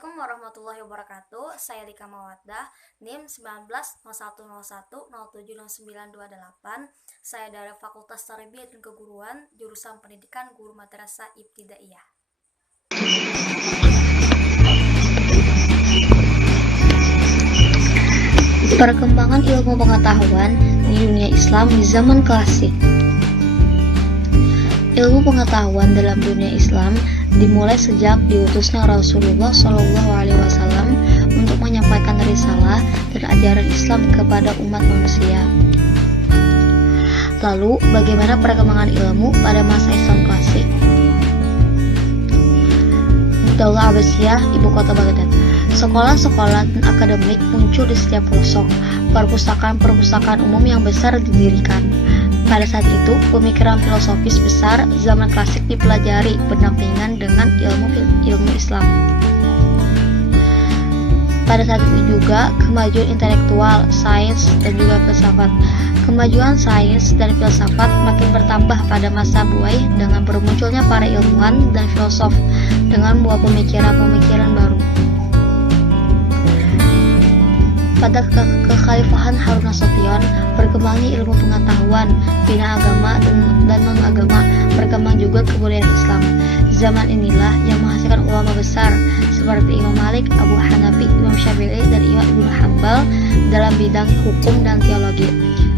Assalamualaikum warahmatullahi wabarakatuh. Saya Lika Mawaddah, NIM 190101076928. Saya dari Fakultas Tarbiyah dan Keguruan, jurusan Pendidikan Guru Madrasah Ibtidaiyah. Perkembangan ilmu pengetahuan di dunia Islam di zaman klasik. Ilmu pengetahuan dalam dunia Islam dimulai sejak diutusnya Rasulullah SAW untuk menyampaikan risalah dan ajaran Islam kepada umat manusia. Lalu, bagaimana perkembangan ilmu pada masa Islam klasik? Daulah Abbasiyah, ibu kota Baghdad. Sekolah-sekolah dan akademik muncul di setiap pelosok. Perpustakaan-perpustakaan umum yang besar didirikan. Pada saat itu, pemikiran filosofis besar zaman klasik dipelajari berdampingan dengan ilmu Islam. Pada saat itu juga, kemajuan intelektual, sains, dan juga filsafat. Kemajuan sains dan filsafat makin bertambah pada masa buai dengan bermunculnya para ilmuwan dan filosof dengan membawa pemikiran-pemikiran baru. Pada kekhalifahan Harun Nasution, berkembangnya ilmu pengetahuan, bina agama dan non-agama, berkembang juga kebudayaan Islam. Zaman inilah yang menghasilkan ulama besar seperti Imam Malik, Abu Hanafi, Imam Syafi'i, dan Imam Ibnu Hanbal dalam bidang hukum dan teologi.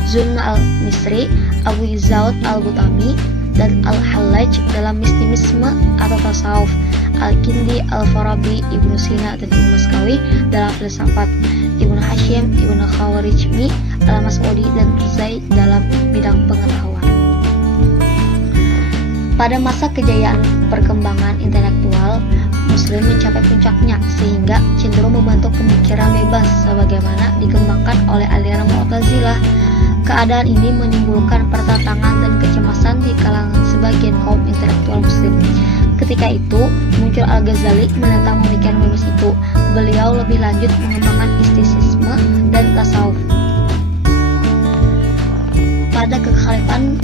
Zunna al-Misri, Abu Izaud al-Butami, dan Al-Hallaj dalam mistimisme atau tasawuf. Al-Kindi, Al-Farabi, Ibnu Sina, dan Ibnu Maskawi dalam filsafat. Ibnu Hashim, Ibnu Khawarizmi, Al-Mas'udi, dan Rizai dalam bidang pengetahuan. Pada masa kejayaan perkembangan intelektual, Muslim mencapai puncaknya sehingga cenderung membentuk pemikiran bebas sebagaimana dikembangkan oleh aliran Mu'tazilah. Keadaan ini menimbulkan pertentangan dan kecemasan di kalangan sebagian kaum intelektual Muslim. Ketika itu, muncul Al-Ghazali menentang pemikiran bebas itu. Beliau lebih lanjut mengembangkan istisisme dan tasawuf. Pada kekhalifahan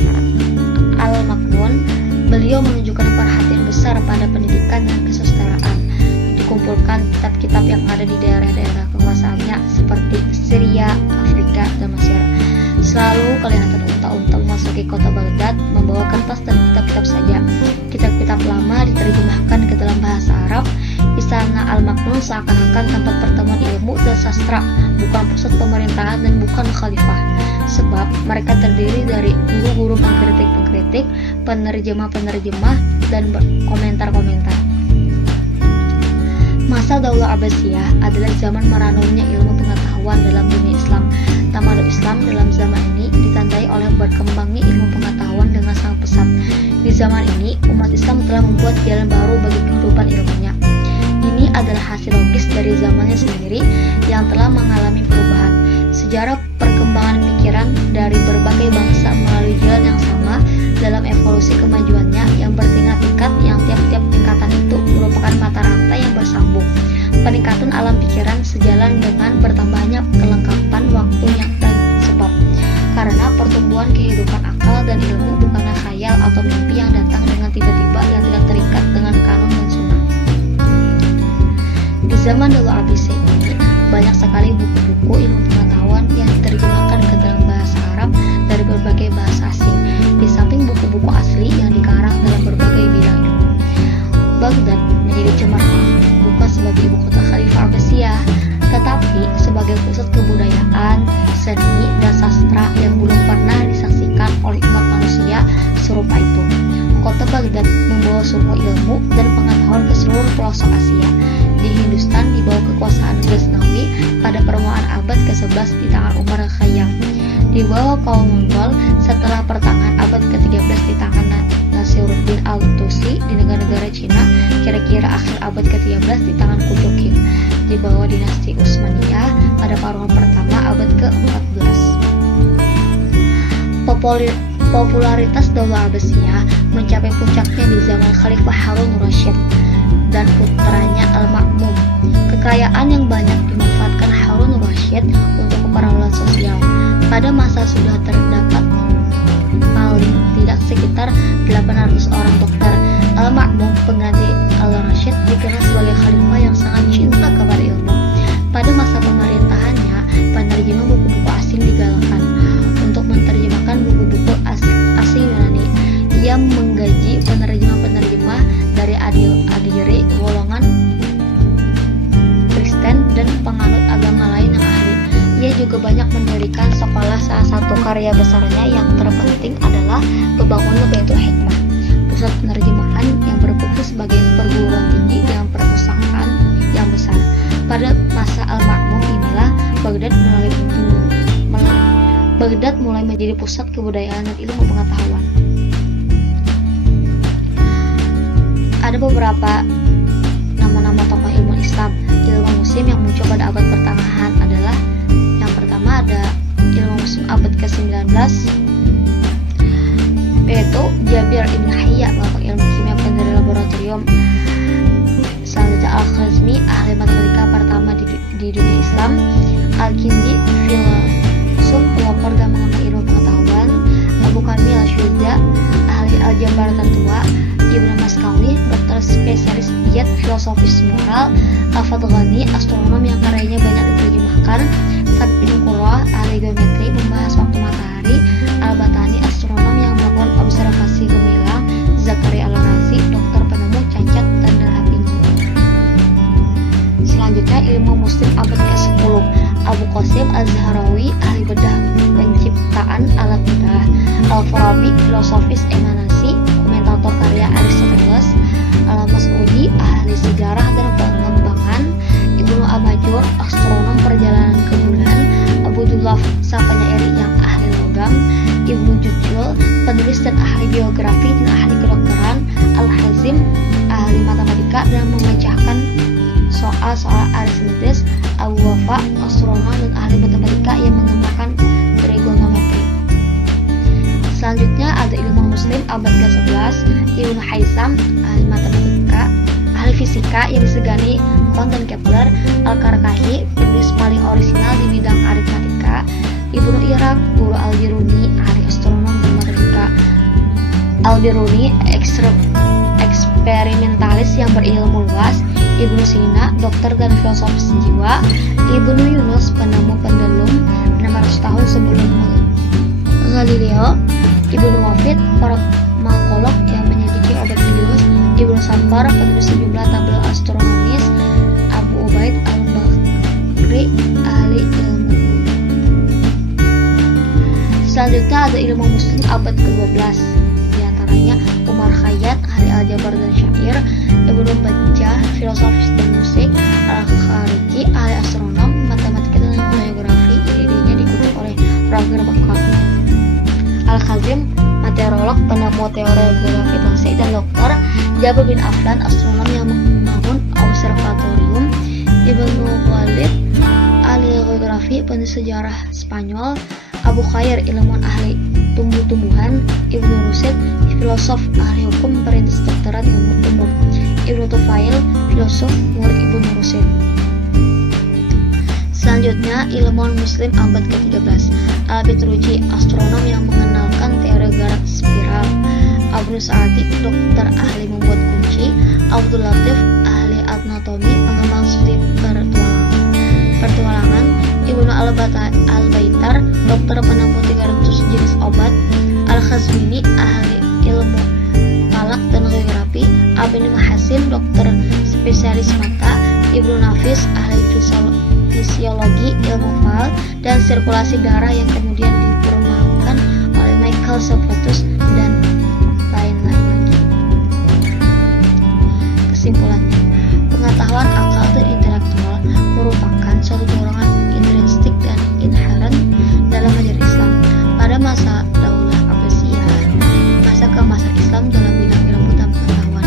Al-Ma'mun, beliau menunjukkan perhatian besar pada pendidikan dan kesusastraan. Dikumpulkan kitab-kitab yang ada di daerah-daerah kekuasaannya seperti Syria, Afrika, dan Mesir. Selalu kelihatan unta-unta memasuki kota Baghdad membawa kertas dan kitab-kitab saja. Kitab-kitab lama diterjemahkan ke dalam bahasa Arab. Istana Al-Ma'mun seakan-akan tempat pertemuan ilmu dan sastra, bukan pusat pemerintahan dan bukan khalifah. Sebab mereka terdiri dari guru-guru pengkritik-pengkritik, penerjemah-penerjemah, dan komentar-komentar. Masa Daulah Abbasiyah adalah zaman meranumnya ilmu pengetahuan dalam dunia Islam. Tamadun Islam dalam zaman ini ditandai oleh berkembangnya ilmu pengetahuan dengan sangat pesat. Di zaman ini, umat Islam telah membuat jalan baru bagi kehidupan ilmunya. Ini adalah hasil logis dari zamannya sendiri yang telah mengalami perubahan. Sejarah perkembangan pikiran dari berbagai bangsa melalui jalan yang sama dalam evolusi kemajuannya yang bertingkat-tingkat, yang tiap-tiap tingkatan itu merupakan mata rantai yang bersambung. Peningkatan alam pikiran sejalan dengan bertambahnya kelengkapan waktu yang dan sebab. Karena pertumbuhan kehidupan akal dan ilmu bukanlah khayal atau mimpi yang datang dengan tiba-tiba yang tidak terikat dengan kanun dan sunnah. Di zaman Daulah Abbasiyah ini, banyak sekali buku-buku ilmu pengetahuan yang diterjemahkan ke dalam bahasa Arab dari berbagai bahasa asing, di samping buku-buku asli yang dikarang dalam berbagai bidang ilmu. Baghdad menjadi cemerlang bukan sebagai ibu kota Khalifah Abbasiyah, tetapi sebagai pusat kebudayaan, seni, dan sastra yang belum pernah disaksikan oleh umat manusia serupa itu. Kota Baghdad membawa semua ilmu dan pengetahuan ke seluruh pelosok Asia. Di Hindustan di bawah kekuasaan Ghaznawi pada permulaan abad ke-11 di tangan Umar al-Khayyam. Di bawah kaum Mongol setelah pertengahan abad ke-13 di tangan Nasiruddin al-Tusi di negara-negara Cina, kira-kira akhir abad ke-13 di tangan Kutukin. Di bawah dinasti Utsmaniyah pada paruhan pertama abad ke-14. Popularitas Daulah Abbasiyah mencapai puncaknya di zaman Khalifah Harun Rasyid dan putranya Al-Ma'mun. Kekayaan yang banyak dimanfaatkan Harun Rasyid untuk keperluan sosial. Pada masa sudah terdapat paling tidak sekitar 800 orang dokter. Al-Ma'mun, pengganti Al-Rasyid, dikenal sebagai khalifah yang sangat cinta juga banyak mendirikan sekolah. Salah satu karya besarnya yang terpenting adalah pembangunan Baitul Hikmah, pusat penerjemahan yang berfungsi sebagai perguruan tinggi dengan perpustakaan yang besar. Pada masa Al-Ma'mun inilah Baghdad mulai menjadi pusat kebudayaan dan ilmu pengetahuan. Ada beberapa nama-nama tokoh ilmu Islam, ilmu muslim yang muncul pada abad pertengahan adalah yang pertama ada ilmu muslim abad ke-19, yaitu Jabir ibn Hayya, bapak ilmu kimia pendiri laboratorium. Selanjutnya Al-Khazmi, ahli matematika pertama di dunia Islam. Al-Kindi, filsuf, pelopor dan mengenai ilmu pengetahuan. Abu Kamil Al-Syuja, ahli aljabar tertua. Ibnu Maskawi, dokter spesialis diet, filosofis moral. Al-Fadghani, astronom yang karyanya banyak diterjemahkan. Sabit bin Qurrah, ahli geometri, membahas waktu matahari. Al-Batani, astronom yang melakukan observasi gemilang. Zakaria Al-Razi, dokter penemu cacat dan darah tinggi. Selanjutnya ilmu muslim abad ke-10, Abu Qasim Az-Zahrawi, ahli bedah penciptaan alat bedah. Al-Farabi, filosofis emanasi, komentator karya Aristoteles. Al-Mas'udi, ahli sejarah dan pengembangan. Ibnu Amajur, astronom perjalanan ke bulan. Abu Dulaf, sang penyair yang ahli logam. Ibnu Jujul, penulis dan ahli biografi dan ahli kedokteran. Al-Hazim, ahli matematika dan memecahkan soal-soal aritmetis. Abu Wafa, astronom dan ahli matematika yang mengembangkan trigonometri. Selanjutnya ada ilmu muslim abad ke-11, Ibnu Haysam, ahli matematika, ahli fisika yang disegani Kohn dan Kepler. Al-Karkahi, penulis paling orisinal di bidang aritmatika. Ibnu Irak, guru Al-Biruni, ahli astronom dan matematika. Al-Biruni, eksperimentalis yang berilmu luas. Ibnu Sina, dokter dan filosofis jiwa. Ibnu Yunus, penemu pendulum 600 tahun sebelum Galileo. Ibnu Wafid, farmakolog yang menyelidiki obat bius. Ibnu Sabar, penulis sejumlah tabel astronomis. Abu Ubaid Al-Bakri, ahli ilmu. Selanjutnya ada ilmu muslim abad ke-12, diantaranya Umar Khayyat, ahli aljabar dan syair. Ibnu Bajjah, filosofis dan musik. Al-Khariji, ahli astronom, matematika dan geografi. Ide-idenya dikutip oleh Roger Bacon. Al-Khazim, meteorolog, penemu teori gravitasi dan dokter. Jabir bin Aflan, astronom yang membangun observatorium. Ibnu Khalid, ahli geografi, penulis sejarah Spanyol. Abu Khair, ilmuwan ahli tumbuh-tumbuhan. Ibnu Rusyd, filosof, ahli hukum, perintis doktorat ilmu umum. Ibnu Tufail, filosof, murid Ibnu Rusyd. Selanjutnya ilmuwan muslim abad ke-13, Al-Bitruji, astronom yang mengenalkan teori garis spiral. Abu Sa'adi, dokter ahli membuat kunci. Abdul Latif, ahli anatomi, pengembang studi pertualangan. Ibnu Al-Baitar, dokter penemu 300 jenis obat. Al-Khazwini, ahli ilmu falak dan geografi. Ibnu Hasin, dokter spesialis mata. Ibnu Nafis, ahli fisiologi, ilmu fal dan sirkulasi darah yang kemudian diperkenalkan oleh Michael Servetus dan lain-lain lagi. Kesimpulannya, pengetahuan akal dan intelektual merupakan suatu dorongan intrinsik dan inherent dalam ajaran Islam. Pada masa Daulah Abbasiyah, masa keemasan Islam dalam bidang ilmu dan pengetahuan,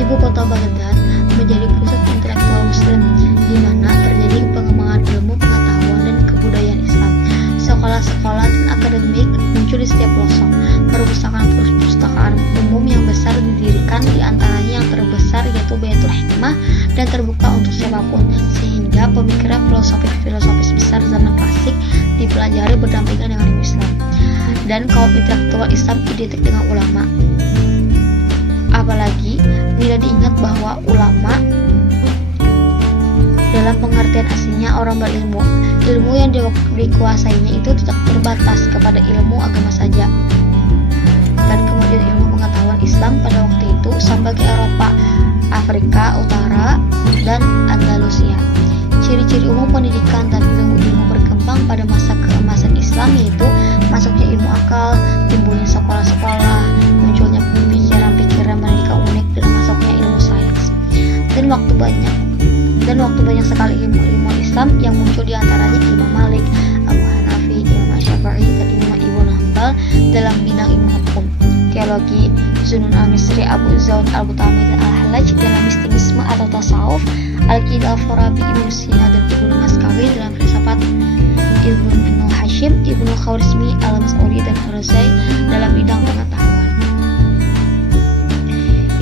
ibu kota Baghdad menjadi pusat intelektual muslim di mana terjadi pengembangan ilmu pengetahuan dan kebudayaan Islam. Sekolah-sekolah dan akademik muncul di setiap pelosok. Perpustakaan umum yang besar didirikan, di antaranya yang terbesar yaitu Baitul Hikmah dan terbuka untuk siapapun, sehingga pemikiran filosofis besar zaman klasik dipelajari berdampingan dengan ilmu Islam. Dan kaum intelektual Islam identik dengan ulama. Apalagi bila diingat bahwa ulama dalam pengertian aslinya orang berilmu. Ilmu yang dikuasainya itu tidak terbatas kepada ilmu agama saja. Dan kemudian ilmu pengetahuan Islam pada waktu itu sampai ke Eropa, Afrika Utara, dan Andalusia. Ciri-ciri umum pendidikan dan ilmu-ilmu berkembang pada pada masa keemasan Islam, yaitu masuknya ilmu akal, timbulnya sekolah-sekolah, munculnya pikiran-pikiran pendidikan unik, dan masuknya ilmu sains. Dan waktu banyak sekali ilmu Islam yang muncul, diantaranya Imam Malik, Abu Hanafi, Imam Syafi'i, dan Imam Ibnu Hanbal dalam bidang ilmu hukum, teologi, Zunun al-Misri, Abu Zaun al-Butami, dan Al-Hallaj dalam mistisisme atau tasawuf, Al-Qidah al-Farabi, Ibnu Sina, dan Ibnu Maskawi dalam filsafat, Ibnu Hashim, Ibnu Khwarizmi, Al-Mas'udi, dan Al-Razai dalam bidang pengetahuan.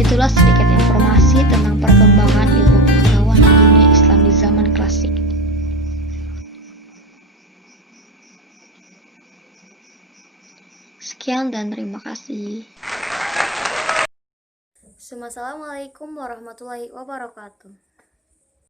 Itulah sedikit informasi tentang perkembangan ilmu pengetahuan di dunia Islam di zaman klasik. Sekian dan terima kasih. Assalamualaikum warahmatullahi wabarakatuh.